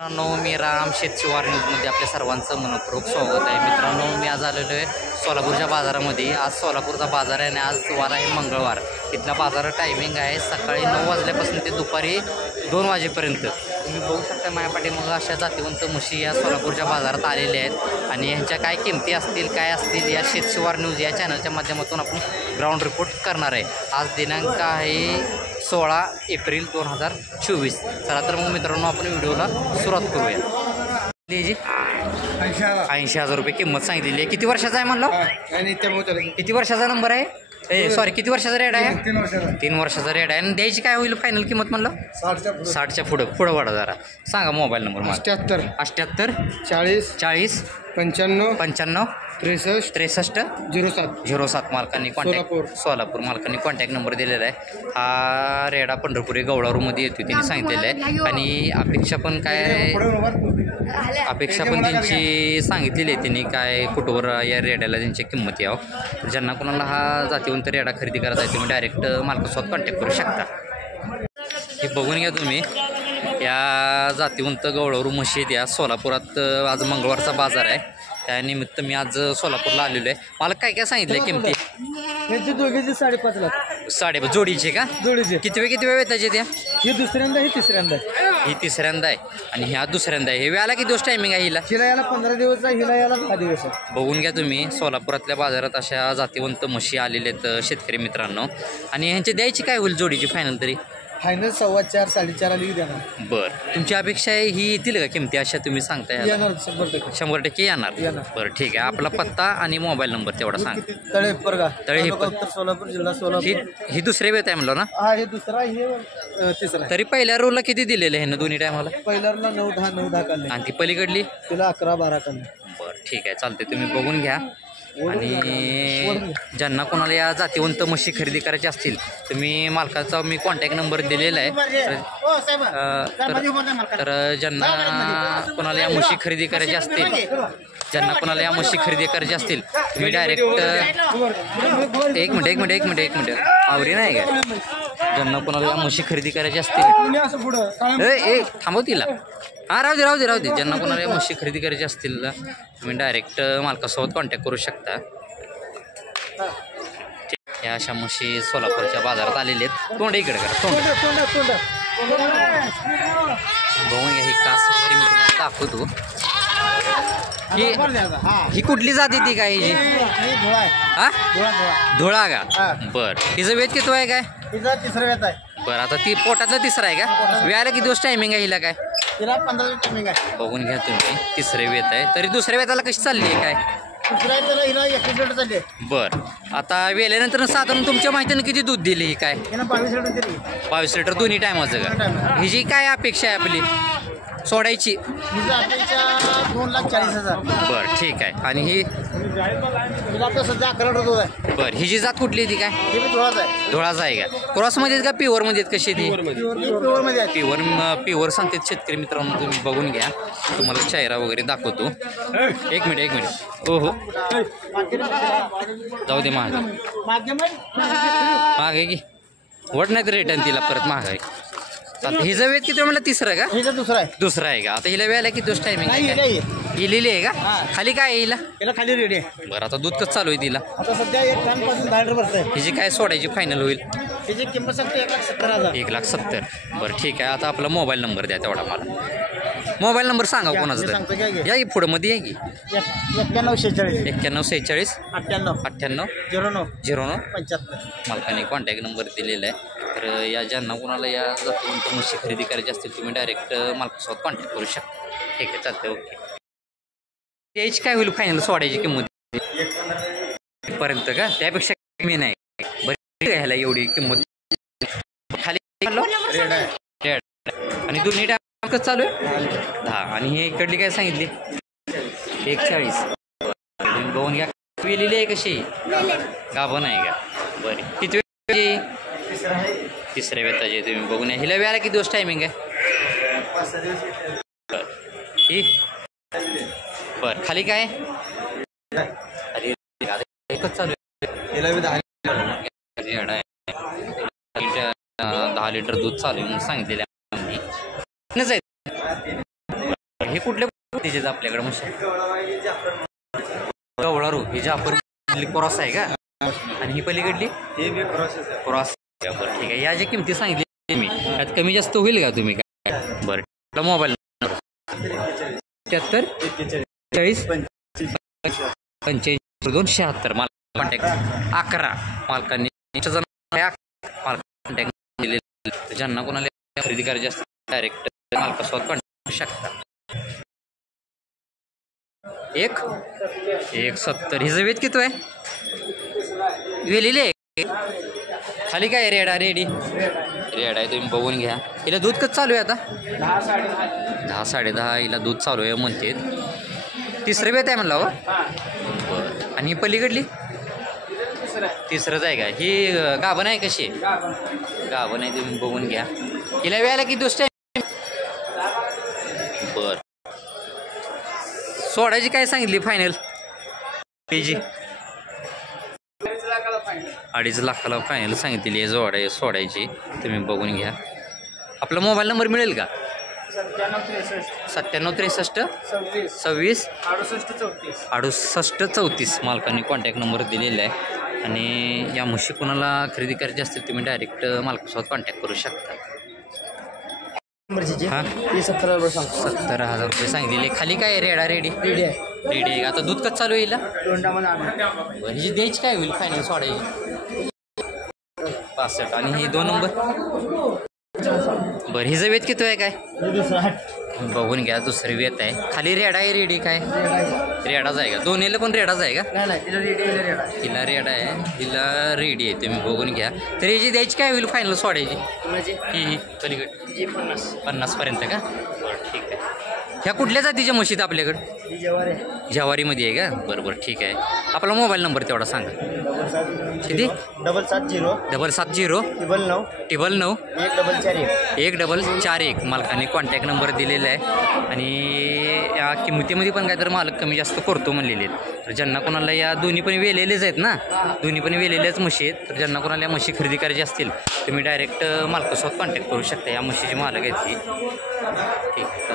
मित्रांनो, मी राम शेतशिवार न्यूजमध्ये आपल्या सर्वांचं मनपूर्वक स्वागत आहे. मित्रांनो, मी आज आलेलो आहे सोलापूरच्या बाजारामध्ये. आज सोलापूरचा बाजार आहे आणि आज वार आहे मंगळवार. इथला बाजार टायमिंग आहे सकाळी 9 वाजल्यापासून ते दुपारी 2 वाजेपर्यंत. तुम्ही बघू शकता माझ्या पाठीमागं अशा जातीवंत म्हशी या सोलापूरच्या बाजारात आलेल्या आहेत आणि ह्यांच्या काय किमती असतील काय असतील या शेतशिवार न्यूज या चॅनलच्या माध्यमातून आपण ग्राउंड रिपोर्ट करणार आहे. आज दिनांक आहे 16 एप्रिल 2024. चला तर मग मित्रांनो आपण व्हिडिओला सुरुवात करूया. जी 80,000 रुपये किंमत सांगितलेली आहे. किती वर्षाचा आहे म्हणलं? किती वर्षाचा नंबर आहे? सॉरी, किती वर्षाचा रेट आहे? 3 वर्षाचा रेट आहे. आणि द्यायची काय होईल फायनल किंमत म्हणलं? 60च्या पुढं वाढा जरा. सांगा मोबाईल नंबर. 78 40 55 63 07 मालकांनी कॉन्टॅक्ट सोलापूर मालकांनी कॉन्टॅक्ट नंबर दिलेला आहे. हा रेडा पंढरपुरी गवळारूमध्ये येतो त्यांनी सांगितलेलं आहे. आणि अपेक्षा पण त्यांची सांगितलेली आहे त्यांनी काय कुठवर या रेड्याला त्यांची किंमत यावं. तर ज्यांना कोणाला हा जातीवंत रेडा खरेदी करायचा आहे तुम्ही डायरेक्ट मालकासोबत कॉन्टॅक्ट करू शकता. हे बघून घ्या तुम्ही. या जातीवंत गवळारू म्हशी आहेत या सोलापुरात. आज मंगळवारचा बाजार आहे त्यानिमित्त मी आज सोलापूरला आलेलो आहे. मला काय काय सांगितलं किमती? यांची दोघीची 5.5 लाख. जोडीचे का? जोडीचे. किती वेळ वेताचे त्या? ही दुसऱ्यांदा ही तिसऱ्यांदा. ही तिसऱ्यांदा आहे आणि ह्या दुसऱ्यांदा आहे. हे वेळाला किती दिवस टायमिंग आहे हिला? हिला याला 15 दिवस आहे, हिला याला 10 दिवस आहे. बघून घ्या तुम्ही. सोलापुरातल्या बाजारात अशा जातीवंत म्हशी आलेल्या आहेत शेतकरी मित्रांनो. आणि ह्यांची द्यायची काय होईल जोडीची फायनल तरी? फायनल 4.25 4.5 आली देणार. बरं, तुमची अपेक्षा आहे ही येतील का किमती अशा तुम्ही सांगताय? येणार 100%. 100% येणार. बरं ठीक आहे. आपला पत्ता आणि मोबाईल नंबर तेवढा सांग. तळे उत्तर सोलापूर जिल्हा सोलापूर. ही दुसरे वेत आहे म्हणलं ना? हा, हे दुसरा हे तिसरा. तरी पहिल्या रोलला किती दिलेले आहे दोन्ही टायमाला? पहिल्याला 9-10 काढले आणि ती पलीकडली तिला 11-12 काढले. बरं ठीक आहे, चालते. तुम्ही बघून घ्या. आणि ज्यांना कोणाला या जातीवंत म्हशी खरेदी करायची असतील तुम्ही मालकाचा मी कॉन्टॅक्ट नंबर दिलेला आहे. तर ज्यांना कोणाला या म्हशी खरेदी करायची असतील तुम्ही डायरेक्ट एक मिनिट आवरी नाही का? ज्यांना कोणाला या म्हशी खरेदी करायची असतील थांबव तिला. हां, राहू दे. ज्यांना कोणाला या म्हशी खरेदी करायची असतील तुम्ही डायरेक्ट मालकासोबत कॉन्टॅक्ट करू शकता. या अशा म्हशी सोलापूरच्या बाजारात आलेले आहेत. तोंड इकडे करा. तोंड बघून घ्या. ही कास वगैरे मी तुम्हाला दाखवतो. ही कुठली जाती ती काय? ही धुळा का? बरं. हिचं वेत किती आहे काय? तिसरं वेत आहे. बरं, आता ती पोटातलं तिसरं आहे का? वेळाला किती दिवस टायमिंग आहे हिला काय? तिला 15 टायमिंग आहे. बघून घ्या तुम्ही. तिसरे वेत आहे. तरी दुसऱ्या वेताला कशी चालली आहे काय? दुसऱ्या हिला 21 लिटर चालली. बरं, आता वेल्यानंतर साधारण तुमच्या माहितीनं किती दूध दिली ही काय? 22 लिटर दिली. 22 लिटर दोन्ही टायमाचं का? हिची काय अपेक्षा आहे आपली सोडायची? 2,40,000. बरं ठीक आहे. आणि ही सध्या 11 लिटर दूध आहे. बरं, हिची जात कुठली ती काय? हे बी धुळाच आहे. धुळाच आहे का? क्रॉसमध्ये का प्युअरमध्ये कशी ती? प्युअरमध्ये आहे. प्युअर सांगते शेतकरी मित्रांनो. तुम्ही बघून घ्या. तुम्हाला चेहरा वगैरे दाखवतो. एक मिनिट. हो जाऊ दे. महाग आहे की वट नाही तर रिटर्न तिला परत महाग आहे. हिचं वेत किती म्हणलं? तिसरं का? हिचा दुसरा आहे का? आता हिला वेळेला किती दिवस टायमिंग आहे? ही लिहिली आहे का? खाली काय आहे हिला? खाली रेडी आहे. बरं, आता दूध कसं चालू आहे तिला? आता सध्या 1 टनपासून 10 लिटर भरतंय. हिची काय सोडायची फायनल होईल? हिची किंमत सांगते 1,70,000. 1,70,000. बरं ठीक आहे. आता आपला मोबाईल नंबर द्या तेवढा मला. मोबाईल नंबर सांगा कोणाचा तर. या की पुढं मध्ये आहे की 9146 9146 98 98 09 75. मालकाने कॉन्टॅक्ट नंबर दिलेला आहे. तर या ज्यांना कोणाला या जातीवंत म्हशी खरेदी करायची असतील तुम्ही डायरेक्ट मालकासोबत कॉन्टॅक्ट करू शकता. ठीक आहे, चालतं. ओके. त्याची काय होईल फायनल सोडायची किंमत? पर्यंत का? त्यापेक्षा कमी नाही. बरं, ह्याला एवढी किंमत खाली रेड. आणि दोन्ही टाइम कसं चालू आहे? 10. आणि हे इकडली काय सांगितली? 1,40. तुम्ही बघून घ्या. वेलेली आहे कशी? गाभण आहे का? बरं, किती वेळ? तिसऱ्या वेताची. तुम्ही बघून या. हिला वेळाला किती दिवस टायमिंग आहे? बरं, खाली काय? एकच चालू आहे. 10 लिटर दूध चालू आहे म्हणून सांगितलेलं आहे. हे कुठल्या पद्धतीचे आपल्याकडे म्हशी गवळारू ही जाफर क्रॉस आहे का आणि ही पलीकडली क्रॉस बरं ठीक आहे. या ज्या किमती सांगितली मी त्यात कमी जास्त होईल का तुम्ही काय बरं आपला मोबाईल नंबर 77 40 85 276 मला कॉन्टॅक्ट 11 मालकांनी कॉन्टॅक्ट दिलेले ज्यांना कोणाला खरेदी करायची असते डायरेक्ट मालकासोबत कॉन्टॅक्ट करू शकता. 170 हिचं वेट किती आहे वेलेली आहे खाली काय रेड आहे तुम्ही बघून घ्या. हिला दूध कसं चालू आहे आता 10 10:30 हिला दूध चालू आहे म्हणते. तिसरं वेत आहे म्हणलं हो बरं आणि ही पलीकडली तिसरंच आहे का ही गाभण आहे कशी गाभण आहे तुम्ही बघून घ्या. हिला वेळेला किती दिवस टाईम बरं सोडायची काय सांगितली फायनल जी 2.5 लाखाला फायनल सांगितलेली आहे सोडायची तुम्ही बघून घ्या. आपला मोबाईल नंबर मिळेल का 97 63 26 68 34 मालकांनी कॉन्टॅक्ट नंबर दिलेला आहे. आणि या म्हशी कोणाला खरेदी करायची असतील तुम्ही डायरेक्ट मालकासोबत कॉन्टॅक्ट करू शकता. हां 70,000 रुपये सांगितलेले. खाली काय रेडी आहे आता दूध कसं चालू येईल म्हणजे द्यायची काय होईल फायनल सोडायची 65 आणि ही 2 नंबर बरं हिचं वेत किती आहे काय बघून घ्या. दुसरी वेत आहे खाली रेडा आहे रेडी काय रेडाच आहे का दोन्हीला पण रेडाच आहे का हिला रेडा आहे हिला रेडी आहे तुम्ही बघून घ्या. तर हिची द्यायची काय होईल फायनल सोडायची ही पलीकडे 50 पर्यंत का बरं ठीक आहे. ह्या कुठल्या जातीच्या म्हशीत आपल्याकडं जवारीमध्ये आहे का बरं ठीक आहे. आपला मोबाईल नंबर तेवढा सांगा किती 770 999 1441 मालकाने कॉन्टॅक्ट नंबर दिलेला आहे. आणि या किंमतीमध्ये पण काहीतरी मालक कमी जास्त करतो म्हणलेले आहेत. तर ज्यांना कोणाला या दोन्ही पण वेलेलेच आहेत ना दोन्ही पण वेलेल्याच म्हशी आहेत. तर ज्यांना कोणाला या म्हशी खरेदी करायची असतील तुम्ही डायरेक्ट मालकासोबत कॉन्टॅक्ट करू शकता. या म्हशीची मालक आहेत ही ठीक आहे.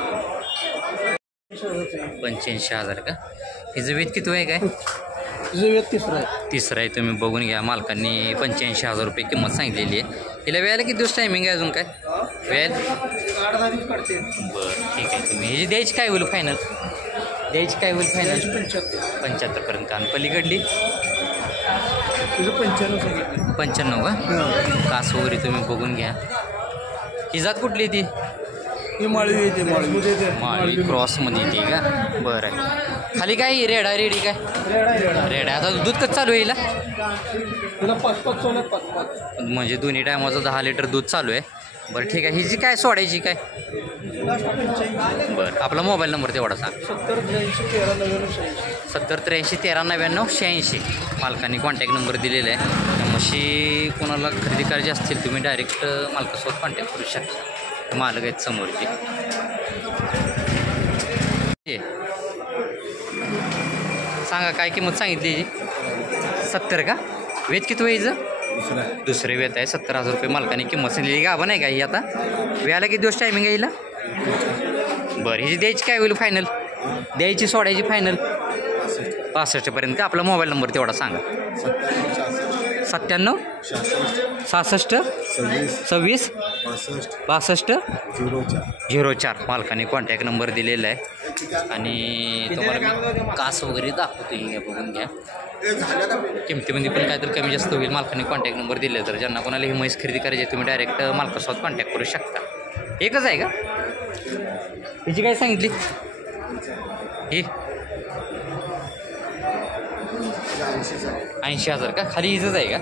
85,000 का हिचं वेत किती आहे काय तिसरं आहे तुम्ही बघून घ्या. मालकांनी 85,000 रुपये किंमत सांगितलेली आहे. हिला वेळेला किती दिवस टायमिंग आहे अजून काय वेळ बरं ठीक आहे. तुम्ही हिची द्यायची काय होईल फायनल 75 पर्यंत. आणि पलीकडली 95 का कास वगैरे तुम्ही बघून घ्या. ही जात कुठली ती माळी क्रॉसमध्ये येते का बरं आहे. खाली काय रेडी काय रेड आहे. आता दूध कसं चालू आहे हिला म्हणजे दोन्ही टायमाचं 10 लिटर दूध चालू आहे बरं ठीक आहे. हिची काय सोडायची काय बरं आपला मोबाईल नंबर तेवढा सांग 70 83 13 99 86 मालकांनी कॉन्टॅक्ट नंबर दिलेला आहे. म्हशी कोणाला खरेदी करायची असतील तुम्ही डायरेक्ट मालकासोबत कॉन्टॅक्ट करू शकता. मालक आहेत समोरची सांगा काय किंमत सांगितली 70 का वेत किती व्हायचं दुसरे वेत आहे 70,000 रुपये मालकाने किंमत सांगितली. गाभण आहे का ही आता वेळाला किती दिवस टायमिंग आहे हिला बरं हिची द्यायची काय होईल फायनल द्यायची सोडायची फायनल 65 पर्यंत का. आपला मोबाईल नंबर तेवढा सांगा 97 66 26 62 04 मालकाने कॉन्टॅक्ट नंबर दिलेला आहे. आणि तुम्हाला मी कास वगैरे दाखवतो घ्या बघून घ्या. किमतीमध्ये पण काहीतरी कमी जास्त होईल. मालकाने कॉन्टॅक्ट नंबर दिले तर ज्यांना कोणाला ही म्हैस खरेदी करायची तुम्ही डायरेक्ट मालकासोबत कॉन्टॅक्ट करू शकता. एकच आहे का हिची काय सांगितली ही 80,000 का खाली हिचंच आहे का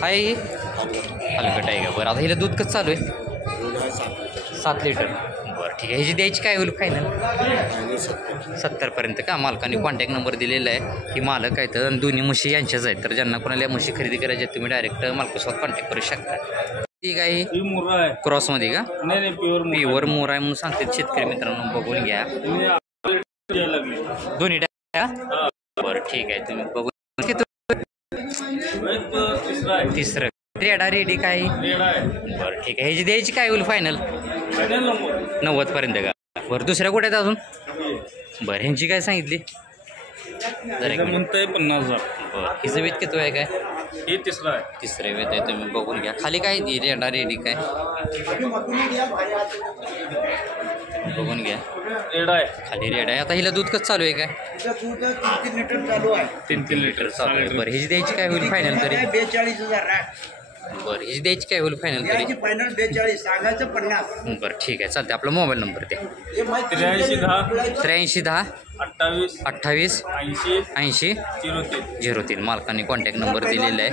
हाय हलकट आहे का बरं. आता हिला दूध कसं चालू आहे 7 लिटर बरं ठीक आहे. हिची द्यायची काय होईल फायनल 70 पर्यंत का. मालकाने कॉन्टॅक्ट नंबर दिलेला आहे. ही मालक आहेत आणि दोन्ही म्हशी यांच्याच आहेत. तर ज्यांना कोणाला या म्हशी खरेदी करायची आहेत तुम्ही डायरेक्ट मालकासोबत कॉन्टॅक्ट करू शकता. ठीक आहे क्रॉसमध्ये का प्युअर मोर आहे म्हणून सांगते शेतकरी मित्रांनो बघून घ्या दोन्ही बरं ठीक आहे. तुम्ही बघून तिसरं रेडी काय बरं ठीक आहे. ह्याची द्यायची काय होईल फायनल 90 पर्यंत का बरं दुसऱ्या कुठे आहेत अजून? बरं ह्यांची काय सांगितली? जरा एक मिनिट. म्हणताय 50,000. बरं हिचं वेत किती आहे काय? हे तिसरा आहे. तिसरे वेत आहे, तुम्ही बघून घ्या. खाली काय रेडा रेडी काय बघून घ्या. रेड आहे. खाली रेड आहे. आता हिला दूध कसं चालू आहे काय? 3 लिटर चालू आहे. 3 लिटर चालू आहे. बरं हिची द्यायची काय होईल फायनल तरी? 42,000. बरं हिची द्यायची काय होईल फायनल तरी? फायनल 42, सांगायचं 50. बरं ठीक आहे चालते. आपला मोबाईल नंबर द्या. 83 10 83 10 28 28 80 80 03. 03 मालकांनी कॉन्टॅक्ट नंबर दिलेला आहे.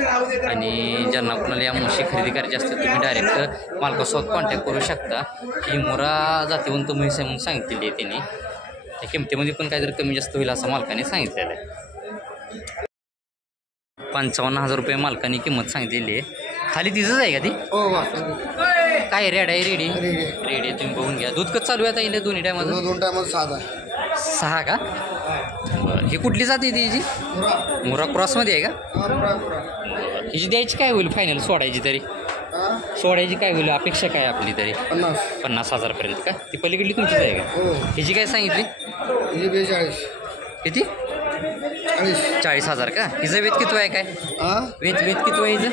आणि ज्यांना कोणाला या म्हशी खरेदी करायची असतील तुम्ही डायरेक्ट मालकासोबत कॉन्टॅक्ट करू शकता. ही मुरा जातीवंत म्हैस आहे म्हणून सांगितलेली आहे त्यांनी. त्या किमतीमध्ये पण काहीतरी कमी जास्त होईल असं मालकाने सांगितलेलं आहे. 55,000 रुपये मालकाने किंमत सांगितलेली आहे. खाली तिचंच आहे का ती? काय रेड आहे? रेडी रेडी आहे, तुम्ही बघून घ्या. दूध कसं चालू आहे आता इथे दोन्ही टायमाचं? 2 टायमात 6. 6 का? बरं ही कुठली जाती ती हिची? मुरा क्रॉसमध्ये आहे का? बरं हिची द्यायची काय होईल फायनल सोडायची तरी? सोडायची काय होईल अपेक्षा काय आपली तरी? 50,000पर्यंत का? ती पलीकडली तुमचीच आहे का? हिची काय सांगितली? 42. किती? 40,000 का? हिचं वेत किती आहे काय? वेत किती आहे हिचं?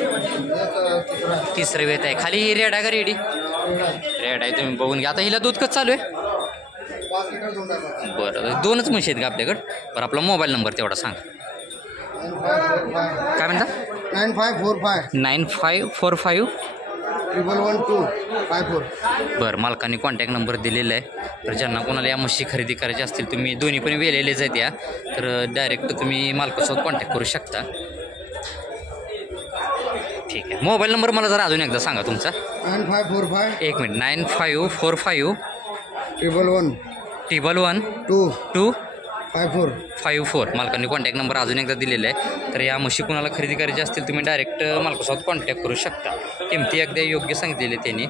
तिसरं वेत आहे. खाली रेड आहे का? रेडी रेड आहे, तुम्ही बघून घ्या. आता हिला दूध कसं चालू आहे? 5 लिटर 2 टायमात. बरं 2च म्हशी आहेत का आपल्याकडं? बरं आपला मोबाईल नंबर तेवढा सांग. काय म्हणता? 9545 9545 11254. बरं मालकांनी कॉन्टॅक्ट नंबर दिलेला आहे. तर ज्यांना कोणाला या म्हशी खरेदी करायची असतील तुम्ही दोन्ही पण वेलेलेच आहेत या, तर डायरेक्ट तुम्ही मालकासोबत कॉन्टॅक्ट करू शकता. ठीक आहे. मोबाईल नंबर मला जरा अजून एकदा सांगा तुमचा. 9545 एक मिनिट. 9545 111 2 54. 54 मालकांनी कॉन्टॅक्ट नंबर अजून एकदा दिलेला आहे. तर या म्हशी कुणाला खरेदी करायची असतील तुम्ही डायरेक्ट मालकासोबत कॉन्टॅक्ट करू शकता. किमती एकदा योग्य सांगितलेली त्यांनी.